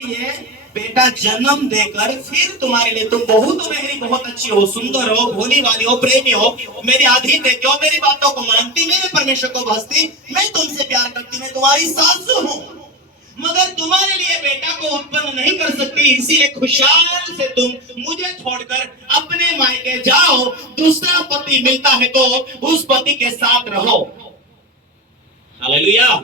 ये बेटा जन्म देकर फिर तुम्हारे लिए तुम बहुत मेरी बहुत अच्छी हो, सुंदर हो, भोली वाली हो, प्रेमी हो, मेरे अधीन रहती हो, मेरी बातों को मानती, मेरे परमेश्वर को भजती, मैं तुमसे प्यार करती, मैं तुम्हारी सासू हूँ। मगर तुम्हारे लिए बेटा को उत्पन्न नहीं कर सकती, इसीलिए खुशहाल से तुम मुझे छोड़कर अपने मायके जाओ। दूसरा पति मिलता है तो उस पति के साथ रहो। हालेलुया।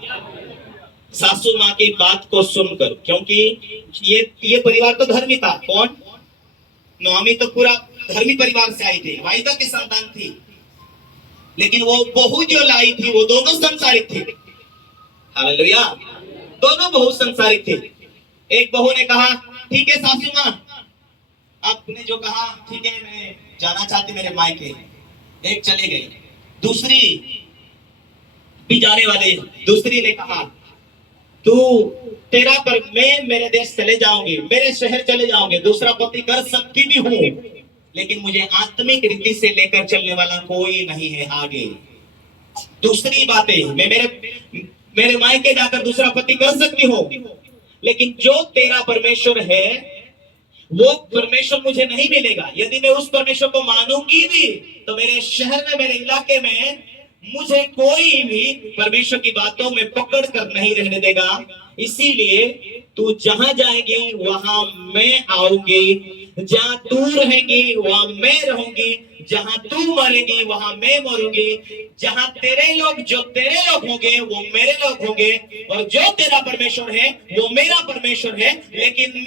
सासू माँ की बात को सुनकर, क्योंकि ये परिवार तो धर्मी था। कौन? नौमी तो पूरा धर्मी परिवार से आई थी, वाइदा की संतान थी, लेकिन वो बहू जो लाई थी वो दोनों संसारिक थी। हालेलुया। दोनों बहू संसारिक थी। एक बहू ने कहा ठीक है सासू माँ, आपने जो कहा ठीक है, मैं जाना चाहती मेरे मायके। एक चली गई, दूसरी भी जाने वाली, दूसरी ने कहा तू तेरा पर मैं मेरे देश चले जाऊंगी, मेरे शहर चले जाऊंगी, दूसरा पति कर सकती भी हूँ, लेकिन मुझे आत्मिक रीति से लेकर चलने वाला कोई नहीं है आगे। दूसरी बातें, मैं मेरे मायके जाकर दूसरा पति कर सकती हूँ, लेकिन जो तेरा परमेश्वर है वो परमेश्वर मुझे नहीं मिलेगा। यदि मैं उस परमेश्वर को मानूंगी भी तो मेरे शहर में, मेरे इलाके में मुझे कोई भी परमेश्वर की बातों में पकड़ कर नहीं रहने देगा। इसीलिए तू जहां जाएगी वहां मैं आऊंगी, जहां तू रहेगी वहां मैं रहूंगी, जहां तू मरेगी वहां मैं मरूंगी, जहां तेरे लोग, जो तेरे लोग होंगे वो मेरे लोग होंगे, और जो तेरा परमेश्वर है वो मेरा परमेश्वर है। लेकिन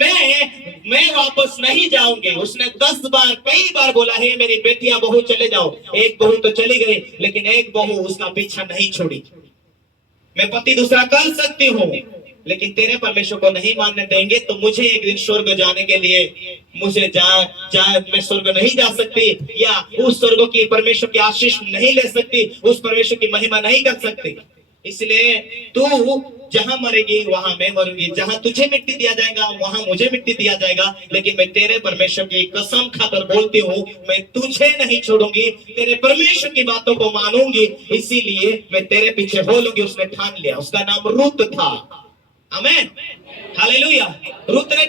मैं वापस नहीं जाऊंगी। उसने 10 बार, कई बार बोला है मेरी बेटियां बहू चले जाओ। एक बहू तो चली गई, लेकिन एक बहू उसका पीछा नहीं छोड़ी। मैं पति दूसरा कर सकती हूँ, लेकिन तेरे परमेश्वर को नहीं मानने देंगे तो मुझे एक दिन स्वर्ग जाने के लिए मुझे मैं स्वर्ग नहीं जा सकती, या उस स्वर्ग की परमेश्वर की आशीष नहीं ले सकती, उस परमेश्वर की महिमा नहीं कर सकती। इसलिए तू जहां मरेगी वहां मैं मरूंगी, जहां तुझे मिट्टी दिया जाएगा वहां मुझे मिट्टी दिया जाएगा, लेकिन मैं तेरे परमेश्वर की कसम खाकर बोलती हूँ, मैं तुझे नहीं छोड़ूंगी, तेरे परमेश्वर की बातों को मानूंगी, इसीलिए मैं तेरे पीछे हो लूंगी। उसने ठान लिया। उसका नाम रूत था। आमेन। हालेलुया। रूत ने